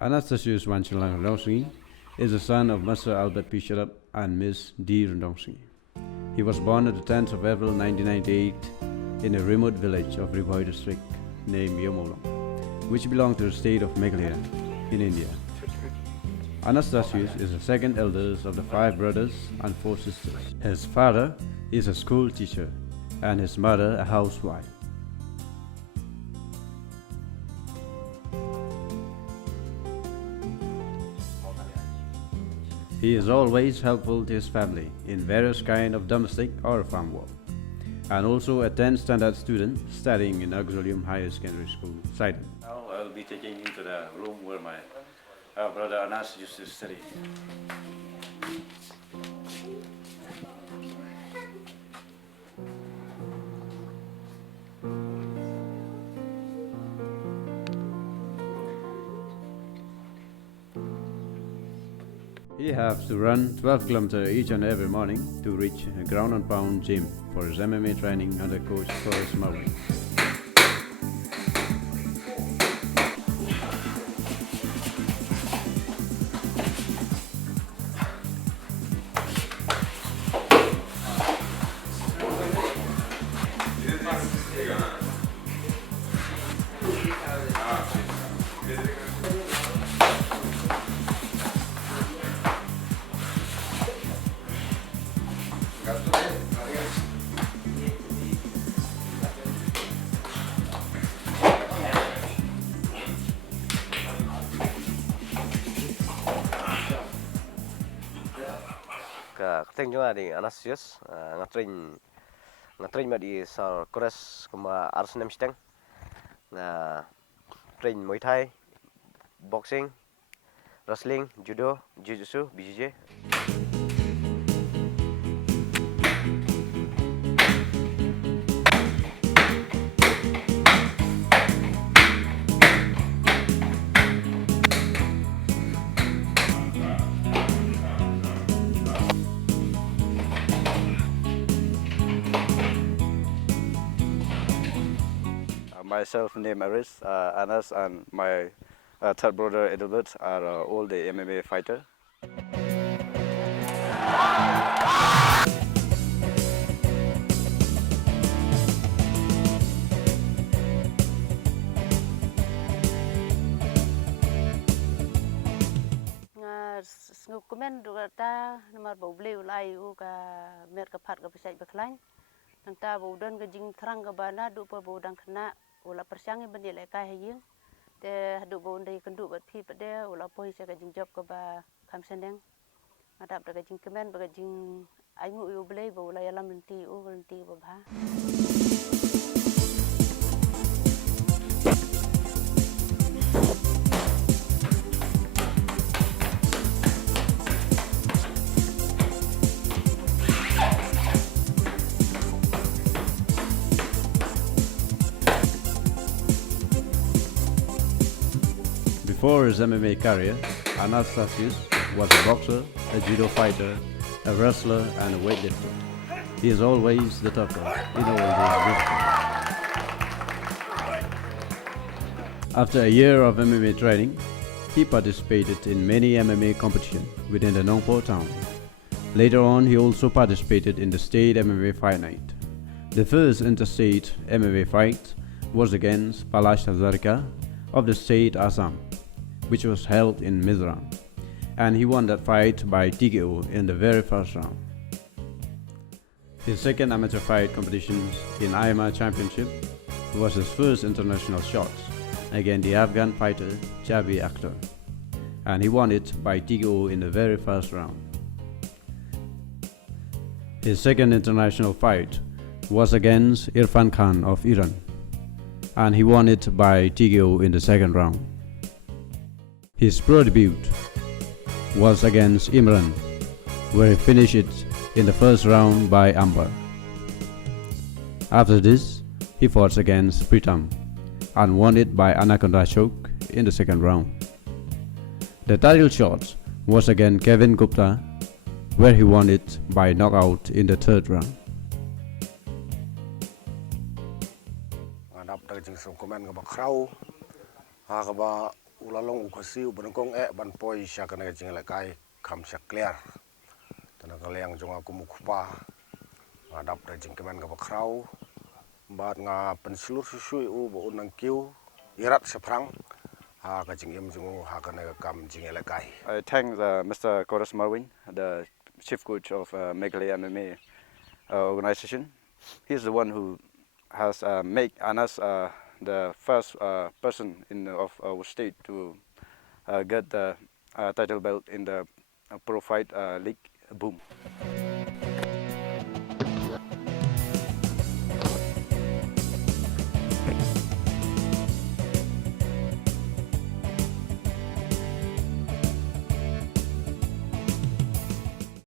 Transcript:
Anastasius Vanchalang Rondongsi is the son of Master Albert Pisharap and Miss D. Rondongsi. He was born on the 10th of April 1998 in a remote village of Ribhoi district named Yomolong, which belonged to the state of Meghalaya in India. Anastasius is the second eldest of the 5 brothers and 4 sisters. His father is a school teacher and his mother a housewife. He is always helpful to his family in various kind of domestic or farm work, and also a 10th standard student studying in Auxilium Higher Secondary School, Sidon. Now I will be taking you to the room where my brother Anas used to study. He has to run 12 kilometers each and every morning to reach a ground and pound gym for his MMA training under coach Forrest Murray. Keteng juga di Anastasius ngatring di sal kores kuma Arsenal Mustang train Muay Thai, boxing, wrestling, judo, jiu-jitsu, BJJ. Myself named Anas, and my third brother Edward are all the MMA fighter. Komen juga ta nomor bau beli ulai ka mer ka phat ka pesai baklain nang ta bau don ka jing thrang ka bana du pa bau dang khna ula persiangi bani le ka haying te du bau ndai kendu bat phi pade ula poi se ka jing job ka ba kham sendeng adap ka jing kemen ba ka jing aingu u beli bau la yalam lenti ba bha. Before his MMA career, Anastasius was a boxer, a judo fighter, a wrestler, and a weightlifter. He is always the tougher in all his disciplines. After a year of MMA training, he participated in many MMA competitions within the Nongpo town. Later on, he also participated in the state MMA fight night. The first interstate MMA fight was against Palash Hazarika of the state Assam, which was held in Mizoram, and he won that fight by TKO in the very first round. His second amateur fight competitions in IMA Championship was his first international shot against the Afghan fighter Javi Akhtar, and he won it by TKO in the very first round. His second international fight was against Irfan Khan of Iran, and he won it by TKO in the second round. His pro debut was against Imran, where he finished it in the first round by armbar. After this, he fought against Pritam and won it by anaconda choke in the second round. The title shot was against Kevin Gupta, where he won it by knockout in the third round. ulalong ukasi ubanongkong ban poi sya kana jing lakai kam sya clear tanang kaliang jonga kumukupa ngadap da jing kemen ga bakrau bat nga pensilur susui bo unang kiu irat seprang ha ka jing im jungu ha kana kam jing lakai. I thank Mr. Koras Marwin, the chief coach of Meghalaya MMA organization. He's the one who has made Anas the first person of our state to get the title belt in the Pro Fight League. Boom.